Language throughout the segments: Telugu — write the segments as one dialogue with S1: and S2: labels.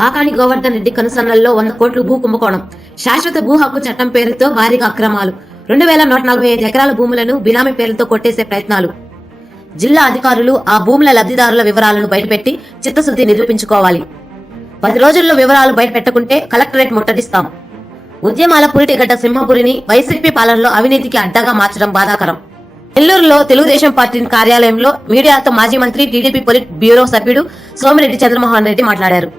S1: కాకాని గోవర్ధన్ రెడ్డి కనుసన్నల్లో వంద కోట్లు భూ కుంభకోణం. శాశ్వత భూ హక్కు చట్టం పేరుతో భారీగా అక్రమాలు. రెండు వేల నూట నలభై ఐదు ఎకరాల భూములను బినామీ పేర్లతో కొట్టేసే ప్రయత్నాలు. జిల్లా అధికారులు ఆ భూముల లబ్ధిదారుల వివరాలను బయటపెట్టి చిత్తశుద్ధి నిరూపించుకోవాలి. పది రోజుల్లో వివరాలు బయటపెట్టకుంటే కలెక్టరేట్ ముట్టడిస్తాం. ఉద్యమాల పురిటిగడ్డ సింహపురిని వైసీపీ పాలనలో అవినీతికి అడ్డగా మార్చడం బాధాకరం. నెల్లూరులో తెలుగుదేశం పార్టీ కార్యాలయంలో మీడియాతో మాజీ మంత్రి టీడీపీ పొలిట్ బ్యూరో సభ్యుడు సోమిరెడ్డి చంద్రమోహన్ రెడ్డి మాట్లాడారు.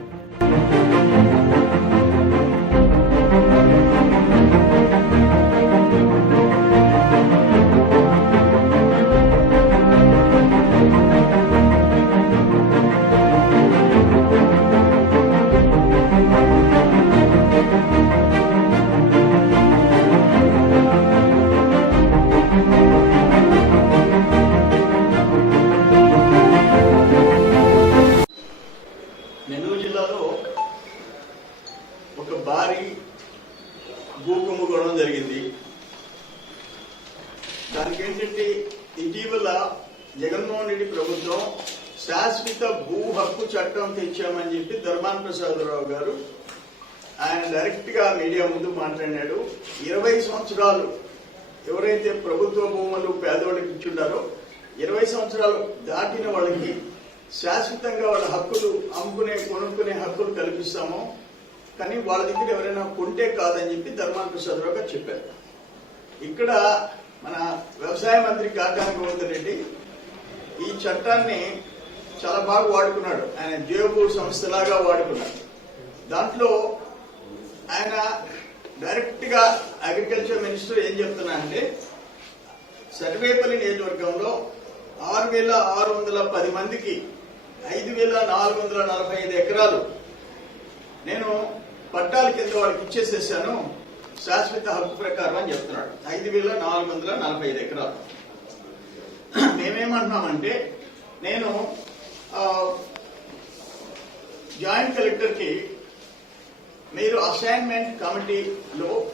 S2: చట్టం తెచ్చామని చెప్పి ధర్మాన ప్రసాదరావు గారు ఆయన డైరెక్ట్గా మీడియా ముందు మాట్లాడినాడు ఇరవై సంవత్సరాలు ఎవరైతే ప్రభుత్వ భూములు పేదవాళ్ళకి ఇచ్చుండారో ఇరవై సంవత్సరాలు దాటిన వాళ్ళకి శాశ్వతంగా వాళ్ళ హక్కులు అమ్ముకునే కొనుక్కునే హక్కులు కల్పిస్తామో. కానీ వాళ్ళ దగ్గర ఎవరైనా కొంటే కాదని చెప్పి ధర్మాన ప్రసాదరావు గారు చెప్పారు. ఇక్కడ మన వ్యవసాయ మంత్రి కాకాని గోవిందర్ రెడ్డి ఈ చట్టాన్ని చాలా బాగా వాడుకున్నాడు. ఆయన జేబు సంస్థలాగా వాడుకున్నాడు. దాంట్లో ఆయన డైరెక్ట్గా అగ్రికల్చర్ మినిస్టర్ ఏం చెప్తున్నారంటే సర్వేపల్లి నియోజకవర్గంలో ఆరు వేల ఆరు వందల పది మందికి ఐదు వేల నాలుగు వందల నలభై ఐదు ఎకరాలు నేను పట్టాల కింద వాళ్ళకి ఇచ్చేసేసాను. శాశ్వత హక్కు ప్రకారం అని చెప్తున్నాడు. ఐదు వేల నాలుగు వందల నలభై ఐదు ఎకరాలు. మేమేమంటున్నామంటే నేను జాయింట్ కలెక్టర్కి మీరు అసైన్మెంట్ కమిటీలో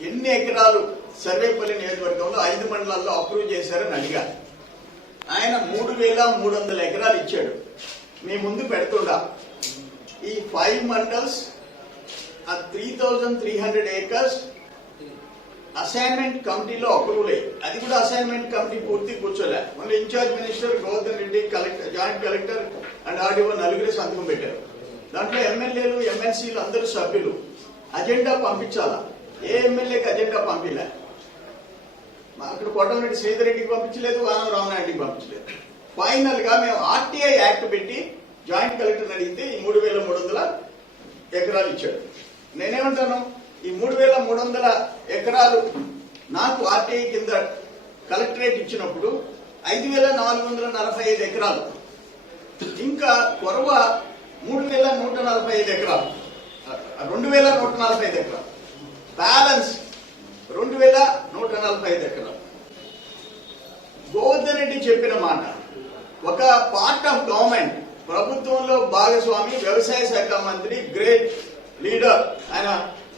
S2: ఎన్ని ఎకరాలు సర్వేపల్లి నియోజకవర్గంలో ఐదు మండలాల్లో అప్రూవ్ చేశారని అడిగారు. ఆయన మూడు వేల మూడు వందల ఎకరాలు ఇచ్చాడు. మీ ముందు పెడుతుండా. ఈ ఫైవ్ మండల్స్ ఆ three thousand three hundred acres assignment కమిటీలో అప్రూవల్ అయ్యి అది కూడా అసైన్మెంట్ కమిటీ పూర్తి కూర్చోలే. మళ్ళీ in charge minister Govardhan Reddy collector joint collector and RDO నలుగురే సంతకం పెట్టారు. దాంట్లో ఎమ్మెల్యేలు ఎమ్మెల్సీలు అందరూ సభ్యులు. అజెండా పంపించాలా? ఏ ఎమ్మెల్యేకి అజెండా పంపిలే? అక్కడ కోటమిరెడ్డి శ్రీధర్ రెడ్డికి పంపించలేదు వానం రామనాయుడికి పంపించలేదు. ఫైనల్గా మేము ఆర్టీఐ యాక్ట్ పెట్టి జాయింట్ కలెక్టర్ అడిగితే ఈ మూడు వేల మూడు వందల ఎకరాలు ఇచ్చాడు. నేనేమంటాను? ఈ మూడు వేల మూడు వందల ఎకరాలు నాకు ఆర్టీఐ కింద కలెక్టరేట్ ఇచ్చినప్పుడు ఐదు వేల నాలుగు వందల నలభై ఐదు ఎకరాలు. ఇంకా కొరవ మూడు వేల నూట నలభై ఐదు ఎకరాలు. రెండు వేల నూట నలభై ఐదు ఎకరాలు. బ్యాలెన్స్ రెండు వేల నూట నలభై ఐదు ఎకరాలు. గోవర్ధన్ రెడ్డి చెప్పిన మాట ఒక పార్ట్ ఆఫ్ గవర్నమెంట్ ప్రభుత్వంలో భాగస్వామి వ్యవసాయ శాఖ మంత్రి గ్రేట్ లీడర్ ఆయన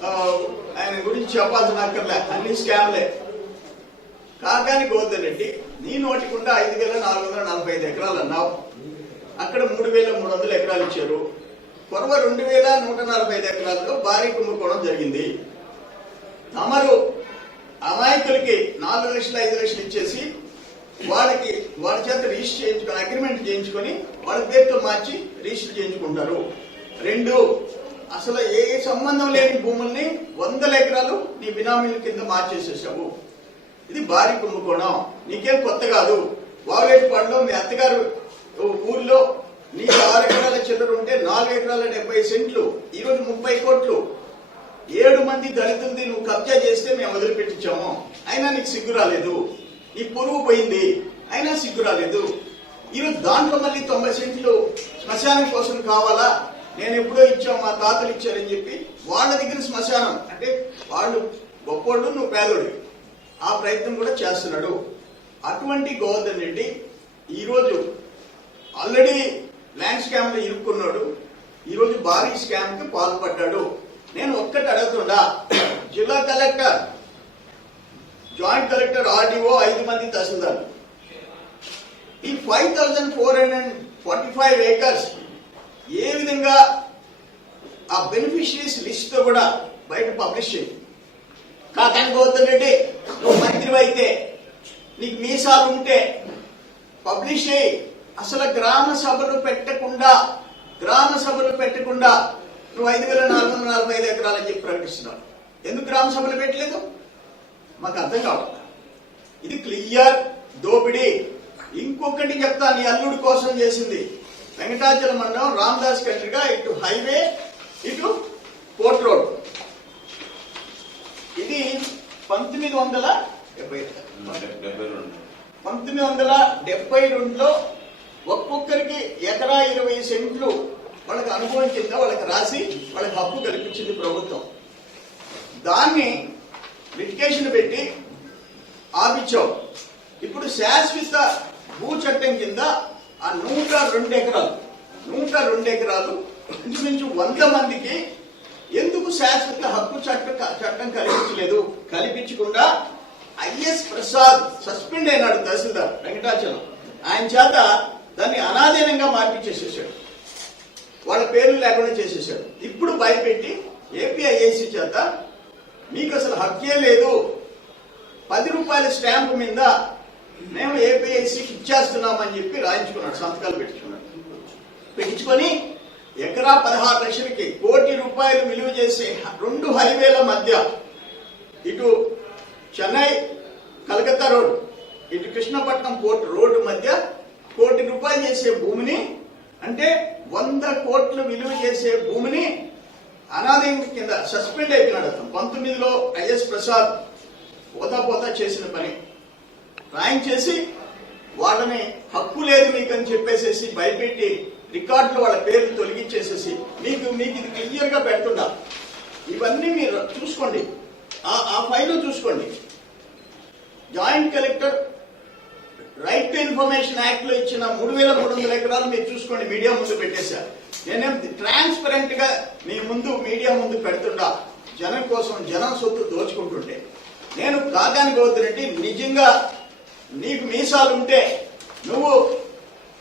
S2: ఆయన గురించి చెప్పాల్సిన అక్కర్లే అన్ని స్కామ్లే. కాకాని పోతానండి నీ నోటికుండా ఐదు వేల నాలుగు వందల నలభై ఐదు ఎకరాలు అన్నావు. అక్కడ మూడు వేల మూడు వందల ఎకరాలు ఇచ్చారు. కొరవ రెండు వేల నూట నలభై ఐదు ఎకరాల్లో భారీ కుంభకోణం జరిగింది. తమరు అమాయకులకి నాలుగు లక్షలు ఐదు లక్షలు ఇచ్చేసి వాళ్ళకి వాళ్ళ చేత రిజిస్టర్ చేయించుకొని అగ్రిమెంట్ చేయించుకొని వాళ్ళ పేరుతో మార్చి రిజిస్టర్ చేయించుకుంటారు. రెండు అసలు ఏ సంబంధం లేని భూముల్ని వందల ఎకరాలు నీ బినామీల కింద మార్చేసేసావు. ఇది భారీ కుంభకోణం. నీకేం కొత్త కాదు. వావులేటిపాడులో మీ అత్తగారు ఊర్లో నీకు ఆరు ఎకరాల చిల్లర ఉంటే నాలుగు ఎకరాల డెబ్బై సెంట్లు ఈరోజు ముప్పై కోట్లు. ఏడు మంది దళితులది నువ్వు కబ్జా చేస్తే మేము వదిలిపెట్టించాము. అయినా నీకు సిగ్గు రాలేదు. నీ పొరుగు పోయింది. అయినా సిగ్గు రాలేదు. ఈరోజు దాంట్లో మళ్ళీ తొంభై సెంట్లు శ్మశానం కోసం కావాలా? నేను ఎప్పుడో ఇచ్చాం మా తాతలు ఇచ్చారని చెప్పి వాళ్ళ దగ్గర శ్మశానం. అంటే వాళ్ళు గొప్పోళ్ళు నువ్వు పేదోడి ఆ ప్రయత్నం కూడా చేస్తున్నాడు. అటువంటి గోవర్ధన్ రెడ్డి ఈరోజు ఆల్రెడీ ల్యాండ్ స్కామ్లో ఇరుక్కున్నాడు ఈరోజు భారీ స్కామ్కి పాల్పడ్డాడు. నేను ఒక్కటి అడుగుతుండా జిల్లా కలెక్టర్ జాయింట్ కలెక్టర్ ఆర్డీఓ ఐదు మంది తహసీల్దార్ ఈ five thousand four hundred forty five acres ఏ విధంగా ఆ బెనిఫిషరీస్ లిస్ట్తో కూడా బయట పబ్లిష్ చేయి. కాకాని గౌతమ్ రెడ్డి నువ్వు మంత్రి అయితే నీకు మీసాలు ఉంటే పబ్లిష్ అయ్యి అసలు గ్రామ సభలు పెట్టకుండా గ్రామ సభలు పెట్టకుండా నువ్వు ఐదు వేల నాలుగు వందల నలభై ఐదు ఎకరాలని చెప్పి ప్రకటిస్తున్నావు. ఎందుకు గ్రామ సభలు పెట్టలేదు? మాకు అర్థం కావట్లేదు ఇది క్లియర్ దోపిడీ. ఇంకొకటి చెప్తా నీ అల్లుడి కోసం చేసింది. వెంకటాచల మండలం రామదాస్ కంట్రీగా ఇటు హైవే ఇటు కోర్ట్ రోడ్. ఇది పంతొమ్మిది వందల డెబ్బై
S3: డెబ్బై రెండు.
S2: పంతొమ్మిది వందల డెబ్బై రెండులో ఒక్కొక్కరికి ఎకరా ఇరవై సెంట్లు వాళ్ళకి అనుభవం కింద వాళ్ళకి రాసి వాళ్ళకి హక్కు కల్పించింది ప్రభుత్వం. దాన్ని లిటికేషన్ పెట్టి ఆపించావు ఇప్పుడు శాశ్వత భూ చట్టం కింద ఆ నూట రెండు ఎకరాలు నూట రెండు ఎకరాలు ఇంచుమించు వంద మందికి ఎందుకు శాశ్వత హక్కు చట్ట చట్టం కల్పించలేదు? కల్పించకుండా ఐఎస్ ప్రసాద్ సస్పెండ్ అయినాడు తహసీల్దార్ వెంకటాచలం. ఆయన చేత దాన్ని అనాధీనంగా మార్పించేసేసాడు వాళ్ళ పేర్లు లేకుండా చేసేసాడు. ఇప్పుడు భయపెట్టి ఏపీఐఏసీ చేత మీకు అసలు హక్కే లేదు. పది రూపాయల స్టాంప్ మీద మేము ఇచ్చేస్తున్నామని చెప్పి రాయించుకున్నాడు సంతకాలు పెట్టుకున్నాడు. పెట్టించుకొని ఎకరా పదహారు లక్షలకి కోటి రూపాయలు విలువ చేసే రెండు హైవేల మధ్య ఇటు చెన్నై కలకత్తా రోడ్ ఇటు కృష్ణపట్నం పోర్ట్ రోడ్డు మధ్య కోటి రూపాయలు చేసే భూమిని అంటే వంద కోట్లు విలువ చేసే భూమిని అనాథం కింద సస్పెండ్ అయిపోయినాడు అతను. పంతొమ్మిదిలో ఐఎస్ ప్రసాద్ పోతా పోతా చేసిన పని. రాయించేసి వాళ్ళని హక్కు లేదు మీకు అని చెప్పేసేసి భయపెట్టి రికార్డులు వాళ్ళ పేర్లు తొలగించేసేసి మీకు మీకు ఇది క్లియర్గా పెడుతున్నా. ఇవన్నీ మీరు చూసుకోండి. ఆ- ఫైల్ చూసుకోండి. Joint collector right to information యాక్ట్లో ఇచ్చిన మూడు వేల మూడు వందల ఎకరాలు మీరు చూసుకోండి. మీడియా ముందు పెట్టేశారు నేనేం ట్రాన్స్పరెంట్గా మీ ముందు మీడియా ముందు పెడుతుండా. జనం కోసం జనం సొత్తు దోచుకుంటుంటే. నేను కాకాని గౌతరెడ్డి నిజంగా నీకు మీసాలు ఉంటే నువ్వు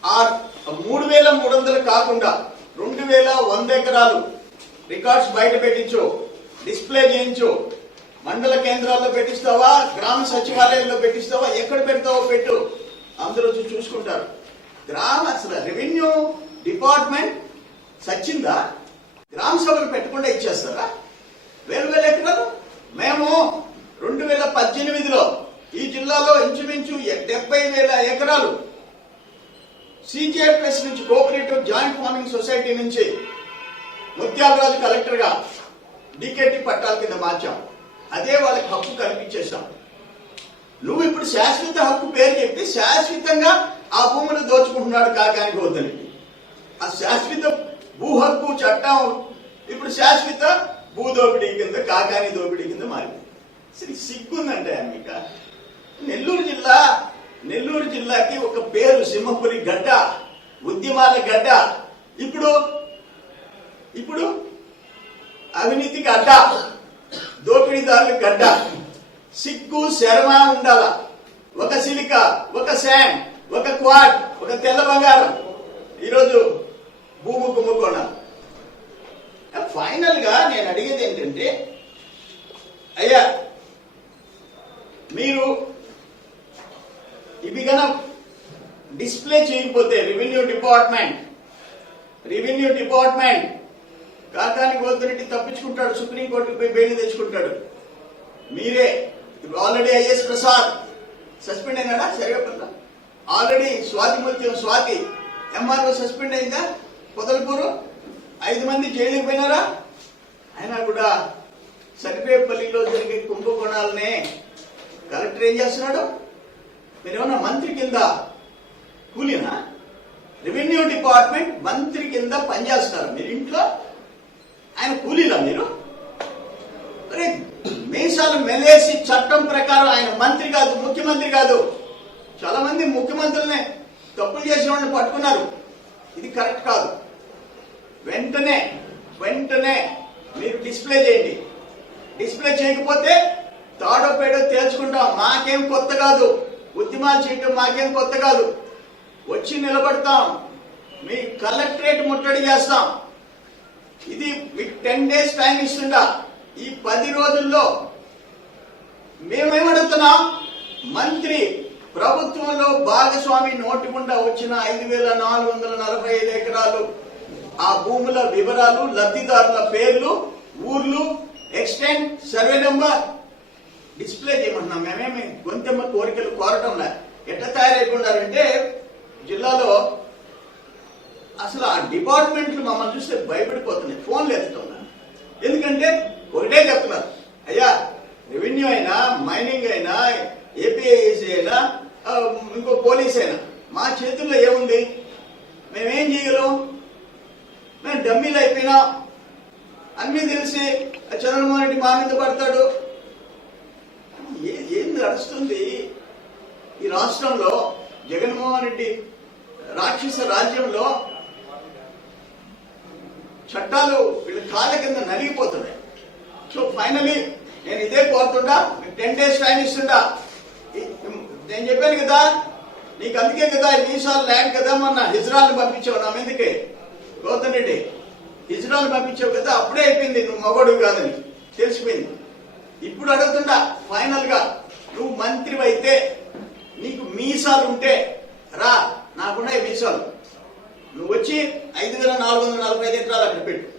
S2: ఆ మూడు వేల మూడు వందలు కాకుండా రెండు వేల వంద ఎకరాలు రికార్డ్స్ బయట పెట్టించు డిస్ప్లే చేయించు. మండల కేంద్రాల్లో పెట్టిస్తావా గ్రామ సచివాలయంలో పెట్టిస్తావా ఎక్కడ పెడతావో పెట్టు. అందరూ వచ్చి చూసుకుంటారు. గ్రామ అసలు రెవెన్యూ డిపార్ట్మెంట్ సచ్చిందా? గ్రామ సభలు పెట్టకుండా ఇచ్చేస్తారా? వేలు వేల ఎకరాలు మేము రెండు వేల పద్దెనిమిదిలో ఈ జిల్లాలో ఇంచుమించు డెబ్బై వేల ఎకరాలు సిజిఎఫ్ఎస్ నుంచి కోఆపరేటివ్ జాయింట్ ఫార్మింగ్ సొసైటీ నుంచి ముత్యాలరాజు కలెక్టర్గా డికెటి పట్టాల కింద మార్చాం. అదే వాళ్ళకి హక్కు కల్పించేశాం. నువ్వు ఇప్పుడు శాశ్వత హక్కు పేరు చెప్పి శాశ్వతంగా ఆ భూములు దోచుకుంటున్నాడు కాకానికి వద్దని. ఆ శాశ్వత భూ హక్కు చట్టం ఇప్పుడు శాశ్వత భూ దోపిడీ కింద కాకాని దోపిడీ కింద మారింది. అసలు సిగ్గుందంటే అమ్మిక? నెల్లూరు జిల్లా నెల్లూరు జిల్లాకి ఒక పేరు సింహపురి గడ్డ ఉద్యమాల గడ్డ. ఇప్పుడు ఇప్పుడు అవినీతి గడ్డ దోపిడీదారుల గడ్డ. సిగ్గు శర్మ ఉండాల. ఒక సిలిక ఒక శాండ్ ఒక క్వాడ్ ఒక తెల్ల బంగారం. ఈరోజు భూమి కుంభకోణ. ఫైనల్గా నేను అడిగేది ఏంటంటే అయ్యా మీరు ఇవి గన డిస్ప్లే చేయకపోతే revenue department revenue department Kakani గోత్రెడ్డి తప్పించుకుంటాడు సుప్రీంకోర్టుకు పోయి బెయిల్ తెచ్చుకుంటాడు. మీరే ఆల్రెడీ ఐఎస్ ప్రసాద్ సస్పెండ్ అయినాడా? సరిగా already Swathi Muthyam Swathi MRO suspend అయిందా? కొదలపూరు ఐదు మంది జైలుకి పోయినారా? అయినా కూడా సరిపేపల్లిలో జరిగే కుంభకోణాలనే కలెక్టర్ ఏం చేస్తున్నాడు? మీరేమన్నా మంత్రి కింద కూలీనా? రెవెన్యూ డిపార్ట్మెంట్ మంత్రి కింద పనిచేస్తారు మీరు ఇంట్లో? ఆయన కూలీలా మీరు? మరి మీసాలు మెలేసి చట్టం ప్రకారం ఆయన మంత్రి కాదు ముఖ్యమంత్రి కాదు. చాలా మంది ముఖ్యమంత్రులనే తప్పులు చేసిన వాళ్ళని పట్టుకున్నారు. ఇది కరెక్ట్ కాదు. వెంటనే వెంటనే మీరు డిస్ప్లే చేయండి. డిస్ప్లే చేయకపోతే తాడో పేడో తేల్చుకుంటాం. మాకేం కొత్త కాదు. ఉద్యమాలు చేయటం మాకేం కొత్త కాదు. వచ్చి నిలబడతాం. మీ కలెక్టరేట్ ముట్టడి చేస్తాం. ఇది మీకు టెన్ డేస్ టైం ఇస్తుందా ఈ పది రోజుల్లో మేమేమడుగుతున్నాం? మంత్రి ప్రభుత్వంలో భాగస్వామి నోటి గుండా వచ్చిన ఐదు వేల నాలుగు వందల నలభై ఐదు ఎకరాలు. ఆ భూముల వివరాలు లబ్ధిదారుల పేర్లు ఊర్లు ఎక్స్టెంట్ సర్వే నెంబర్ డిస్ప్లే చేయమంటున్నాం. మేమేమి గొంతెమ్మ కోరికలు కోరటం లే ఎట్లా తయారైపోయినారంటే జిల్లాలో అసలు ఆ డిపార్ట్మెంట్లు మమ్మల్ని చూస్తే భయపడిపోతున్నాయి. ఫోన్లు ఎత్తుతున్నారు. ఎందుకంటే ఒకటే చెప్తున్నారు. అయ్యా రెవెన్యూ అయినా మైనింగ్ అయినా ఏపీఐసి అయినా ఇంకో పోలీస్ అయినా మా చేతుల్లో ఏముంది? మేమేం చేయగలం? మేము డమ్మీలు అయిపోయినా. అన్ని తెలిసి చంద్రమోహన్ రెడ్డి మా మీద పడతాడు. నడుస్తుంది ఈ రాష్ట్రంలో జగన్మోహన్ రెడ్డి రాక్షస రాజ్యంలో చట్టాలు వీళ్ళ కాళ్ళ కింద నలిగిపోతున్నాయి. సో ఫైనలీ నేను ఇదే కోరుతుంటా. టెన్ డేస్ టైం ఇస్తుంటా. నేను చెప్పాను కదా నీకు అందుకే కదా వీసాలు ల్యాండ్ కదా మొన్న హిజ్రాల్ని పంపించావు నా మీదకే. గౌతమ్ రెడ్డి హిజ్రాల్ని పంపించావు కదా అప్పుడే అయిపోయింది నువ్వు మగోడు కాదని. తెలిసిపోయింది. ఇప్పుడు అడుగుతుండా ఫైనల్గా. నువ్వు మంత్రి అయితే నీకు మీసాలు ఉంటే రా నాకున్నాయి మీసాలు. నువ్వు వచ్చి ఐదు వేల నాలుగు వందల నలభై ఐదు ఎకరాలు అక్కడ పెట్టు.